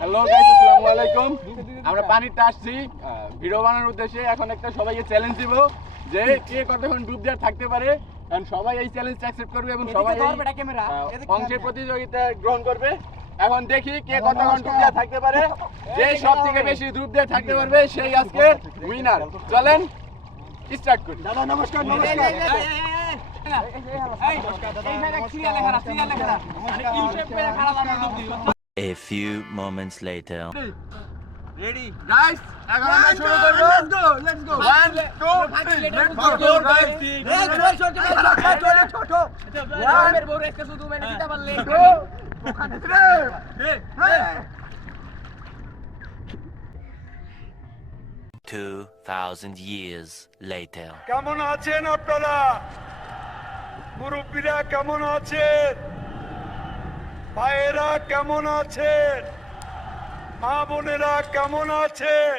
Hello guys, আসসালামু আলাইকুম। আমরা পানিতে আসছি ভিডিও বানানোর উদ্দেশ্যে। এখন একটা সবাইকে চ্যালেঞ্জ দিব যে কে কতক্ষণ ডুব দিয়ে থাকতে পারে। কারণ সবাই এই চ্যালেঞ্জটা অ্যাকসেপ্ট করবে এবং সবাই অংশের প্রতিযোগিতা গ্রহণ করবে। এখন দেখি কে কতক্ষণ ডুব দিয়ে থাকতে পারে। যে সব থেকে বেশি ডুব দিয়ে থাকতে পারবে সেই আজকে উইনার। চলেন স্টার্ট করি। দাদা নমস্কার। A few moments later. Ready guys, এখন আমরা শুরু করব। Let's go 1 2 3 let's go guys। ছোট মের বড় একটা শুধু মেরে দিতে পারলে 2000 years later. কেমন আছেন আপনারা? মুরব্বীরা কেমন আছেন? ভাইয়েরা কেমন আছেন? মা বোনেরা কেমন আছেন?